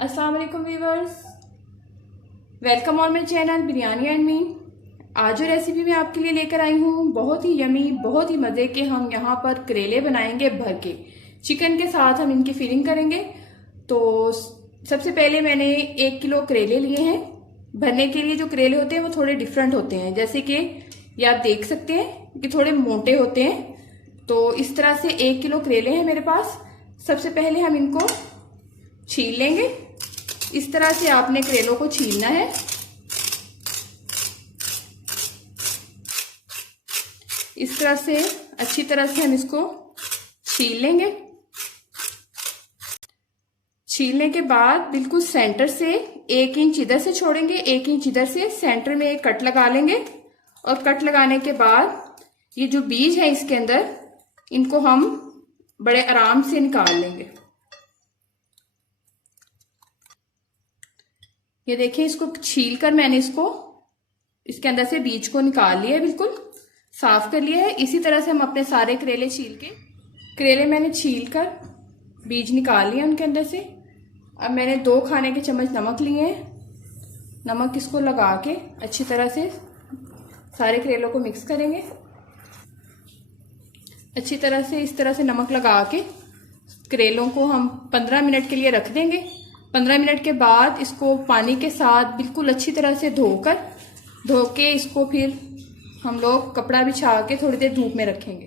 अस्सलाम वालेकुम viewers, welcome on my channel biryani and me. आज जो रेसिपी मैं आपके लिए लेकर आई हूँ बहुत ही यमी, बहुत ही मज़े के हम यहाँ पर करेले बनाएंगे भर के। चिकन के साथ हम इनकी फिलिंग करेंगे। तो सबसे पहले मैंने 1 किलो करेले लिए हैं। भरने के लिए जो करेले होते हैं वो थोड़े डिफरेंट होते हैं, जैसे कि ये आप देख सकते हैं कि थोड़े मोटे होते हैं। तो इस तरह से 1 किलो करेले हैं मेरे पास। सबसे पहले हम इनको छील लेंगे। इस तरह से आपने करेलों को छीलना है। इस तरह से अच्छी तरह से हम इसको छील लेंगे। छीलने के बाद बिल्कुल सेंटर से 1 इंच इधर से छोड़ेंगे, 1 इंच इधर से, सेंटर में एक कट लगा लेंगे। और कट लगाने के बाद ये जो बीज है इसके अंदर, इनको हम बड़े आराम से निकाल लेंगे। ये देखिए, इसको छील कर मैंने इसके अंदर से बीज को निकाल लिया है, बिल्कुल साफ कर लिया है। इसी तरह से हम अपने सारे करेले करेले मैंने छील कर बीज निकाल लिए उनके अंदर से। अब मैंने 2 खाने के चम्मच नमक लिए हैं। नमक इसको लगा के अच्छी तरह से सारे करेलों को मिक्स करेंगे। अच्छी तरह से इस तरह से नमक लगा के करेलों को हम 15 मिनट के लिए रख देंगे। 15 मिनट के बाद इसको पानी के साथ बिल्कुल अच्छी तरह से धो के इसको फिर हम लोग कपड़ा बिछा के थोड़ी देर धूप में रखेंगे।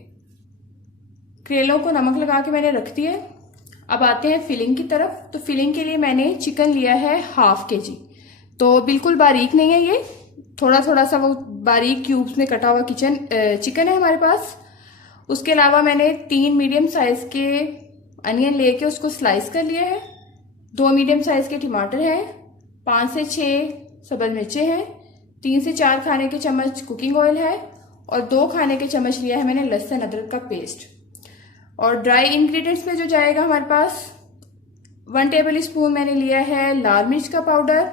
करेलों को नमक लगा के मैंने रख दिया है। अब आते हैं फिलिंग की तरफ। तो फिलिंग के लिए मैंने चिकन लिया है 1/2 kg। तो बिल्कुल बारीक नहीं है, ये थोड़ा थोड़ा सा वो बारीक क्यूब्स में कटा हुआ चिकन है हमारे पास। उसके अलावा मैंने 3 मीडियम साइज के अनियन लेके उसको स्लाइस कर लिया है। 2 मीडियम साइज के टमाटर हैं, 5 से 6 सब्ज मिर्चें हैं, 3 से 4 खाने के चम्मच कुकिंग ऑयल है और 2 खाने के चम्मच लिया है मैंने लहसुन अदरक का पेस्ट। और ड्राई इंग्रेडिएंट्स में जो जाएगा हमारे पास 1 टेबल स्पून मैंने लिया है लाल मिर्च का पाउडर,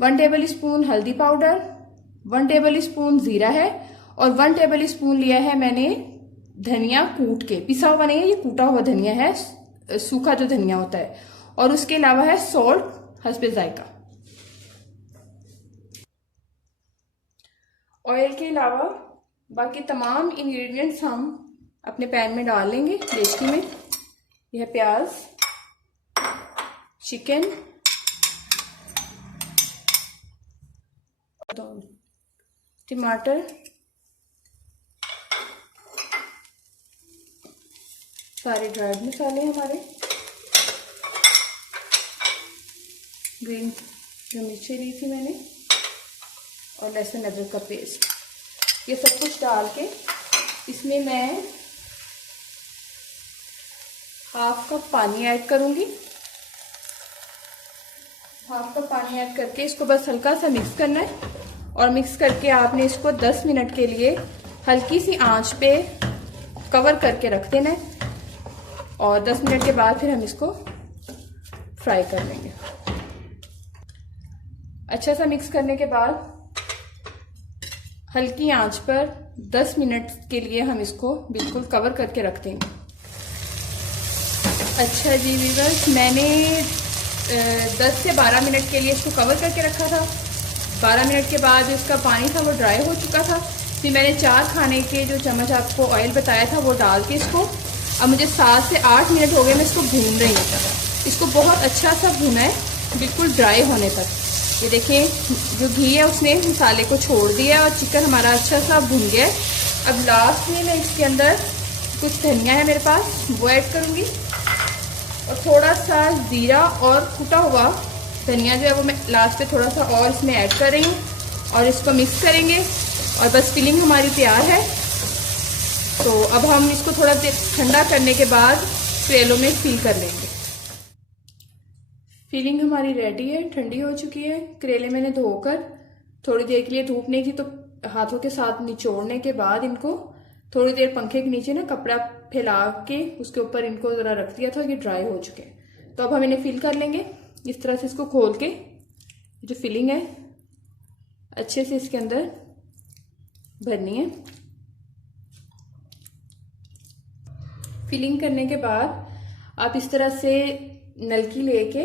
1 टेबल स्पून हल्दी पाउडर, 1 टेबल स्पून जीरा है और 1 टेबल स्पून लिया है मैंने धनिया कूट के। पिसा हुआ नहीं है, ये कूटा हुआ धनिया है, सूखा जो धनिया होता है। और उसके अलावा है सॉल्ट हस्बे जायका। ऑयल के अलावा बाकी तमाम इंग्रेडिएंट्स हम अपने पैन में डाल लेंगे डेगची में। यह प्याज, चिकन, टमाटर, सारे ड्राइड मसाले हमारे, ग्रीन जो मिर्ची ली थी मैंने और लहसुन अदरक का पेस्ट। ये सब कुछ डाल के इसमें मैं 1/2 कप पानी ऐड करूंगी। 1/2 कप पानी ऐड करके इसको बस हल्का सा मिक्स करना है। और मिक्स करके आपने इसको 10 मिनट के लिए हल्की सी आंच पे कवर करके रख देना है। और 10 मिनट के बाद फिर हम इसको फ्राई कर लेंगे। अच्छा सा मिक्स करने के बाद हल्की आंच पर 10 मिनट के लिए हम इसको बिल्कुल कवर करके रख देंगे। अच्छा जी व्यूअर्स, मैंने 10 से 12 मिनट के लिए इसको कवर करके रखा था। 12 मिनट के बाद इसका पानी था वो ड्राई हो चुका था। फिर मैंने 4 खाने के जो चम्मच आपको ऑयल बताया था वो डाल के इसको, अब मुझे 7 से 8 मिनट हो गए मैं इसको भून रही हूँ। इसको बहुत अच्छा सा भूना है, बिल्कुल ड्राई होने तक। ये देखें, जो घी है उसने मसाले को छोड़ दिया और चिकन हमारा अच्छा सा भून गया है। अब लास्ट में मैं इसके अंदर कुछ धनिया है मेरे पास, वो ऐड करूँगी और थोड़ा सा जीरा और कुटा हुआ धनिया जो है वो मैं लास्ट पे थोड़ा सा और इसमें ऐड कर रही हूँ और इसको मिक्स करेंगे। और बस फिलिंग हमारी तैयार है। तो अब हम इसको थोड़ा देर ठंडा करने के बाद करेलों में फिल कर लेंगे। फिलिंग हमारी रेडी है, ठंडी हो चुकी है। करेले मैंने धोकर थोड़ी देर के लिए, धूप नहीं थी तो हाथों के साथ निचोड़ने के बाद इनको थोड़ी देर पंखे के नीचे ना कपड़ा फैला के उसके ऊपर इनको ज़रा रख दिया था, ये ड्राई हो चुके हैं। तो अब हम इन्हें फिल कर लेंगे। इस तरह से इसको खोल के जो फिलिंग है अच्छे से इसके अंदर भरनी है। फिलिंग करने के बाद आप इस तरह से नलकी लेके